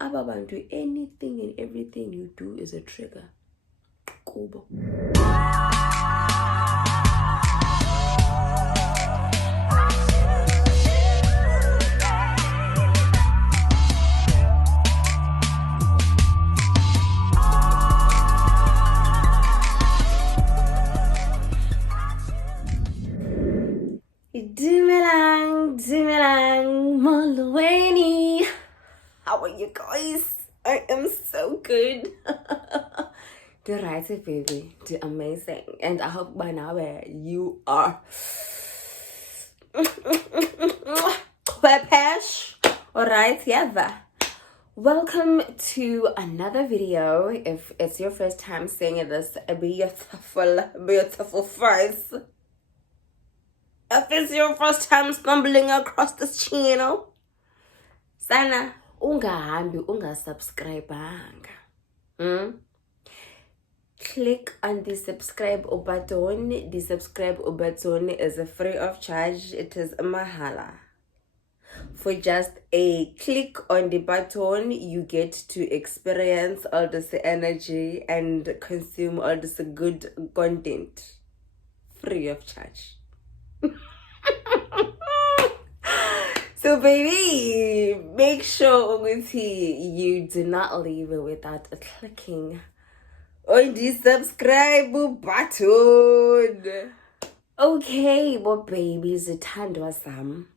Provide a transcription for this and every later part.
ababantu, anything and everything you do is a trigger. Kubo. Dumelang, Molweni. How are you guys? I am so good. Do right, baby. Do amazing. And I hope by now you are. Alright, yeah. Welcome to another video. If it's your first time seeing this beautiful face. If it's your first time stumbling across this channel, sana ungahambi ungasubscribanga. Click on the subscribe button. The subscribe button is free of charge. It is mahala. For just a click on the button, you get to experience all this energy and consume all this good content free of charge. So baby, make sure you do not leave it without clicking on the subscribe button. Okay, well babies, thandwa sam.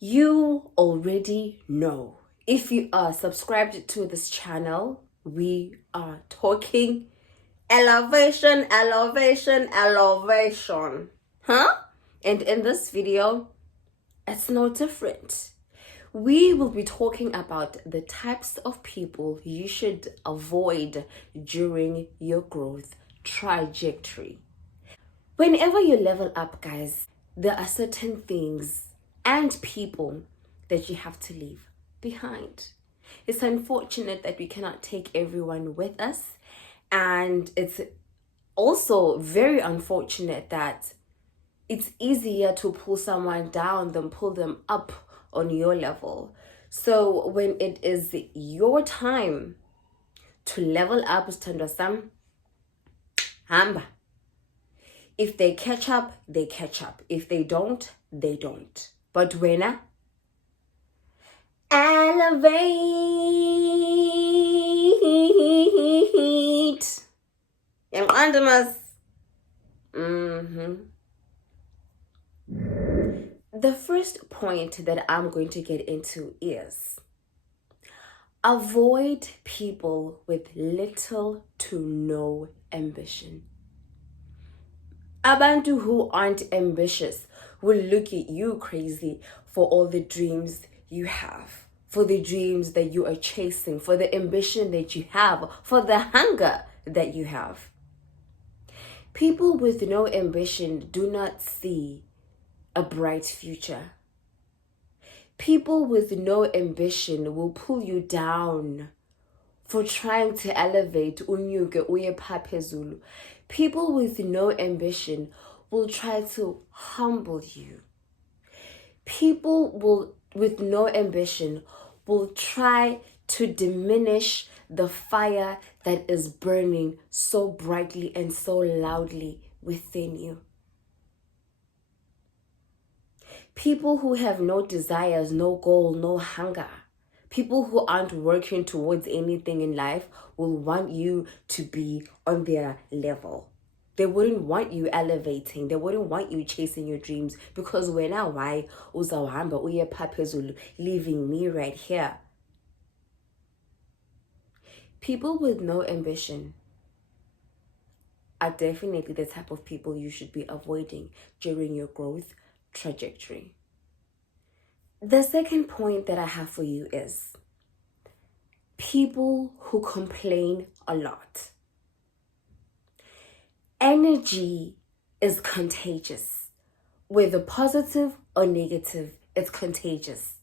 You already know. If you are subscribed to this channel, we are talking elevation. And in this video, it's no different. We will be talking about the types of people you should avoid during your growth trajectory. Whenever you level up, guys, there are certain things and people that you have to leave behind. It's unfortunate that we cannot take everyone with us, and it's also very unfortunate that it's easier to pull someone down than pull them up on your level. So when it is your time to level up, Sam, hamba. If they catch up, they catch up. If they don't, they don't. But when elevate, young Andamas. The first point that I'm going to get into is avoid people with little to no ambition. Abantu who aren't ambitious will look at you crazy for all the dreams you have, for the dreams that you are chasing, for the ambition that you have, for the hunger that you have. People with no ambition do not see a bright future. People with no ambition will pull you down for trying to elevate unyuke uye phezulu. People with no ambition will try to humble you. People with no ambition will try to diminish the fire that is burning so brightly and so loudly within you. People who have no desires, no goal, no hunger, people who aren't working towards anything in life will want you to be on their level. They wouldn't want you elevating. They wouldn't want you chasing your dreams, because why uzawahamba uye phezulu, leaving me right here. People with no ambition are definitely the type of people you should be avoiding during your growth trajectory. The second point that I have for you is people who complain a lot. Energy is contagious. Whether positive or negative, it's contagious.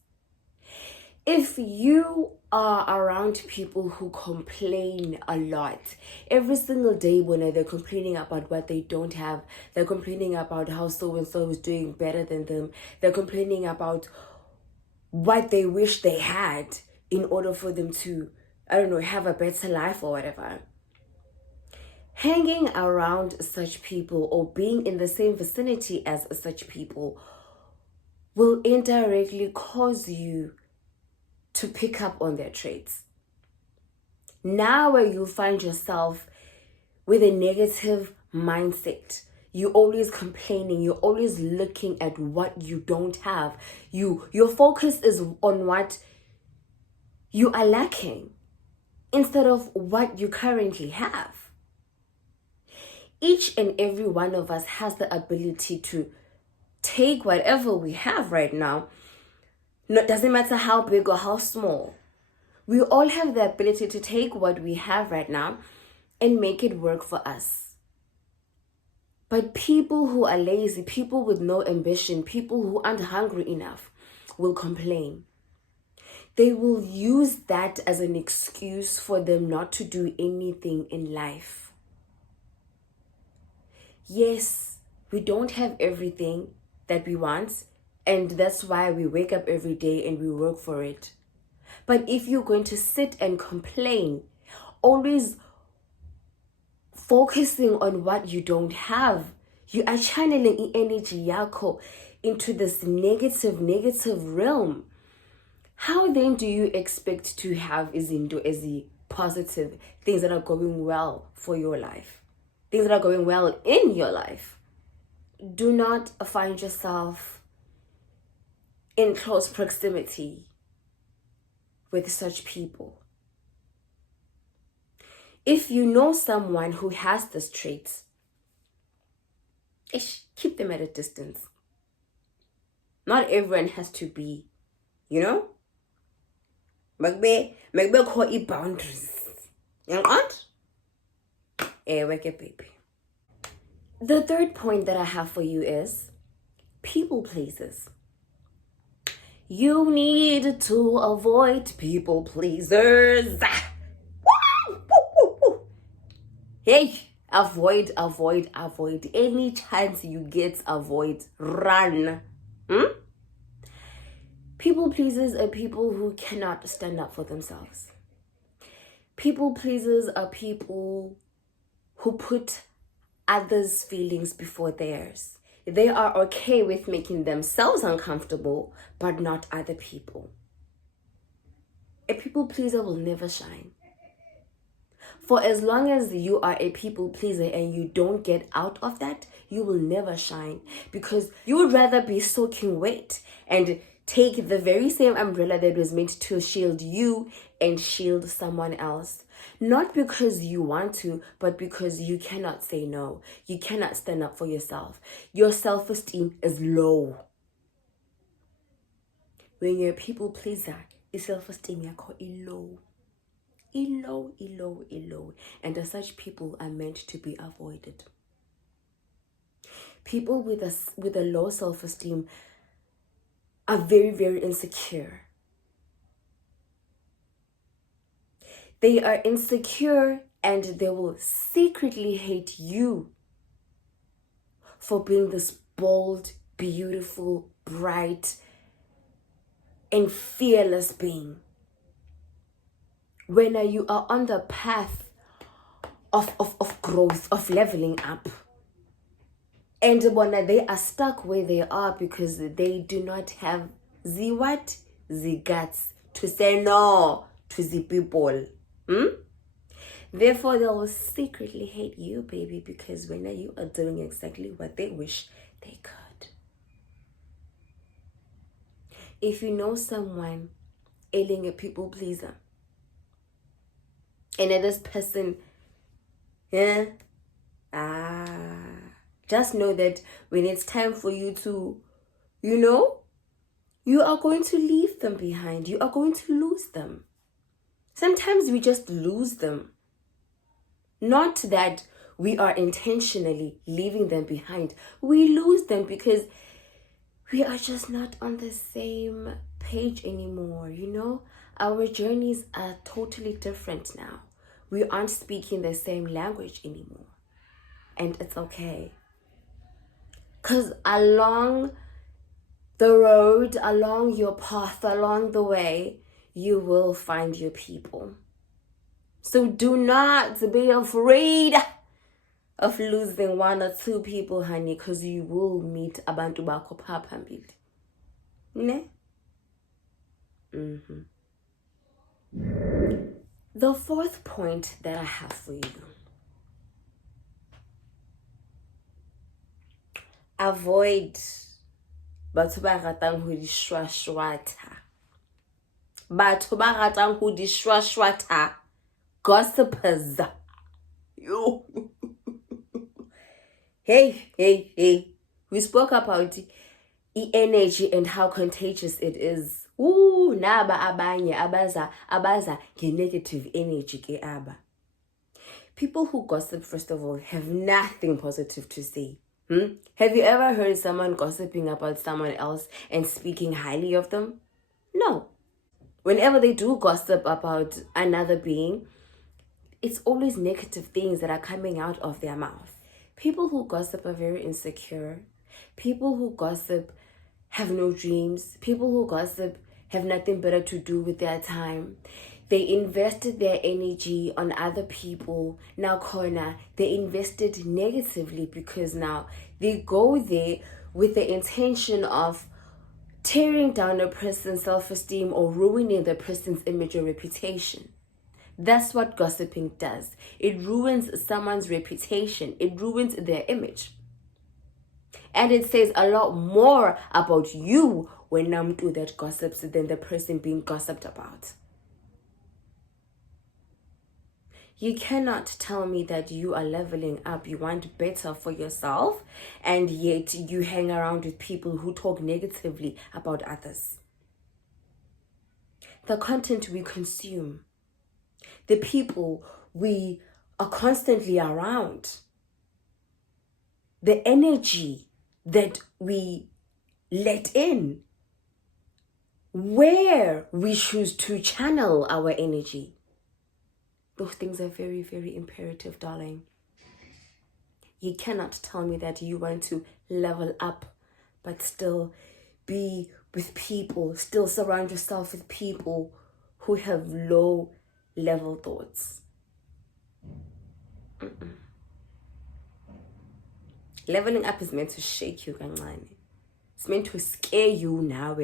If you are around people who complain a lot, every single day when they're complaining about what they don't have, they're complaining about how so-and-so is doing better than them, they're complaining about what they wish they had. in order for them to, I don't know, have a better life or whatever. Hanging around such people or being in the same vicinity as such people will indirectly cause you to pick up on their traits. Now where you find yourself with a negative mindset, you're always complaining, you're always looking at what you don't have. Your focus is on what you are lacking instead of what you currently have. Each and every one of us has the ability to take whatever we have right now. No, doesn't matter how big or how small. We all have the ability to take what we have right now and make it work for us. But people who are lazy, people with no ambition, people who aren't hungry enough will complain. They will use that as an excuse for them not to do anything in life. Yes, we don't have everything that we want, and that's why we wake up every day and we work for it. But if you're going to sit and complain, always focusing on what you don't have, you are channeling energy yako into this negative realm. How then do you expect to have izinto ezi positive things that are going well for your life? Things that are going well in your life? Do not find yourself in close proximity with such people. If you know someone who has these traits, keep them at a distance. Not everyone has to be, Magbe call it boundaries. Young aunt? Wake up, baby. The third point that I have for you is people pleasers. You need to avoid people pleasers. Hey, avoid. Any chance you get, avoid. Run. People pleasers are people who cannot stand up for themselves. People pleasers are people who put others' feelings before theirs. They are okay with making themselves uncomfortable, but not other people. A people pleaser will never shine. For as long as you are a people pleaser and you don't get out of that, you will never shine, because you would rather be soaking wet and take the very same umbrella that was meant to shield you and shield someone else. Not because you want to, but because you cannot say no. You cannot stand up for yourself. Your self-esteem is low. When you're a people pleaser, your self-esteem is low. Low. And as such, people are meant to be avoided. People with a low self-esteem are very, very insecure. They are insecure and they will secretly hate you for being this bold, beautiful, bright, and fearless being. When you are on the path of growth, of leveling up. And when they are stuck where they are because they do not have the guts to say no to the people. Therefore, they will secretly hate you, baby, because when you are doing exactly what they wish they could. If you know someone ailing a people pleaser, and this person, just know that when it's time for you to, you are going to leave them behind. You are going to lose them. Sometimes we just lose them. Not that we are intentionally leaving them behind. We lose them because we are just not on the same page anymore, Our journeys are totally different now. We aren't speaking the same language anymore. And it's okay. Because along the road, along your path, along the way, you will find your people. So do not be afraid of losing one or two people, honey, because you will meet abantu bakho pha phambili. Ne? The fourth point that I have for you. Avoid batho ba ratang ho di shwashwata. Batho ba ratang ho di shwashwata. Gossipers. Yo. Hey. We spoke about energy and how contagious it is. Naba abanye abaza negative energy ke aba. People who gossip, first of all, have nothing positive to say. Have you ever heard someone gossiping about someone else and speaking highly of them? No. Whenever they do gossip about another being, it's always negative things that are coming out of their mouth. People who gossip are very insecure. People who gossip have no dreams. People who gossip have nothing better to do with their time. They invested their energy on other people. Now, they invested negatively because now they go there with the intention of tearing down a person's self-esteem or ruining the person's image or reputation. That's what gossiping does. It ruins someone's reputation. It ruins their image. And it says a lot more about you when Namtu that gossips than the person being gossiped about. You cannot tell me that you are leveling up, you want better for yourself, and yet you hang around with people who talk negatively about others. The content we consume, the people we are constantly around, the energy that we let in, where we choose to channel our energy. Those things are very, very imperative, darling. You cannot tell me that you want to level up, but still be with people, still surround yourself with people who have low level thoughts. Leveling up is meant to shake you, kancane. It's meant to scare you now.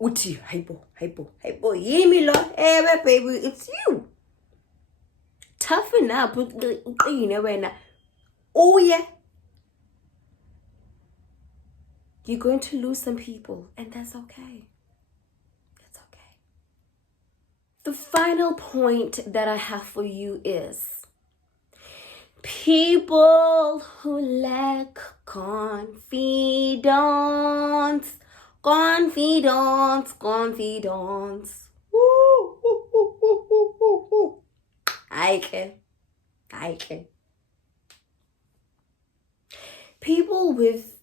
Uti, hypo, yimi lo, baby, it's you. Toughen up, oh yeah. You're going to lose some people, and that's okay. That's okay. The final point that I have for you is people who lack confidence. I can. People with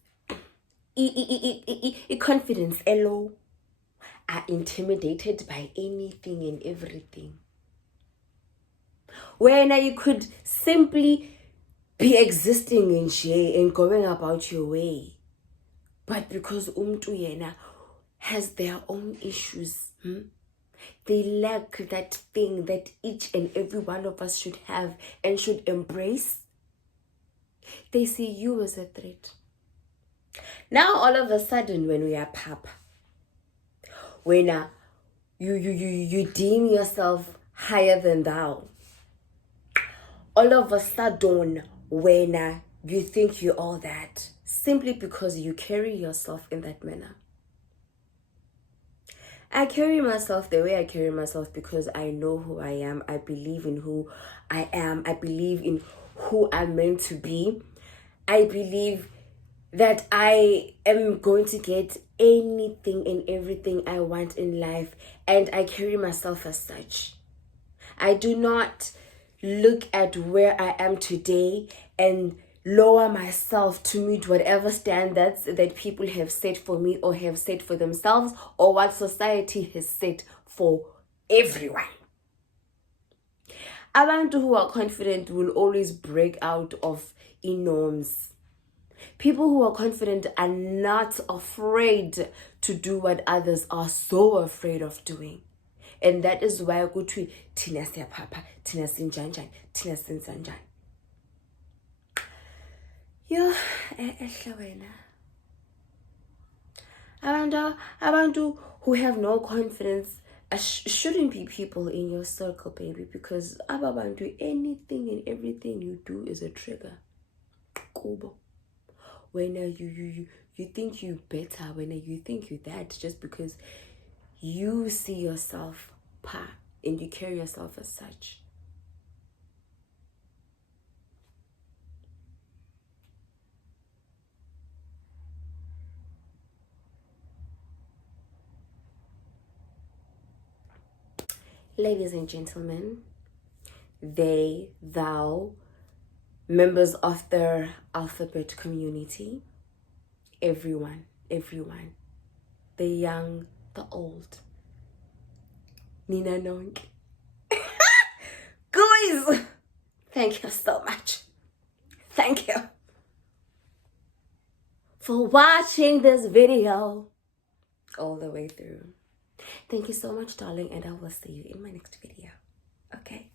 confidence low are intimidated by anything and everything. When you could simply be existing in share and going about your way, but because umtu yena has their own issues, they lack that thing that each and every one of us should have and should embrace. They see you as a threat. Now all of a sudden, when we are papa, when you deem yourself higher than thou, all of a sudden when you think you're all that, simply because you carry yourself in that manner. I carry myself the way I carry myself because I know who I am. I believe in who I am. I believe in who I'm meant to be. I believe that I am going to get anything and everything I want in life, and I carry myself as such. I do not look at where I am today and lower myself to meet whatever standards that people have set for me or have set for themselves, or what society has set for everyone. Abantu who are confident will always break out of norms. People who are confident are not afraid to do what others are so afraid of doing. And that is why ukuthi thina siyaphapha, thina sinjanjani, thina senzanjani. Yo, ehle wena. Abantu who have no confidence shouldn't be people in your circle, baby, because abantu, anything and everything you do is a trigger. Kubo. When you think you better, when you think you that, just because you see yourself and you carry yourself as such. Ladies and gentlemen, they, thou, members of the alphabet community, everyone, the young, the old, Nina Nonk. Guys, thank you so much. Thank you for watching this video all the way through. Thank you so much, darling, and I will see you in my next video. Okay?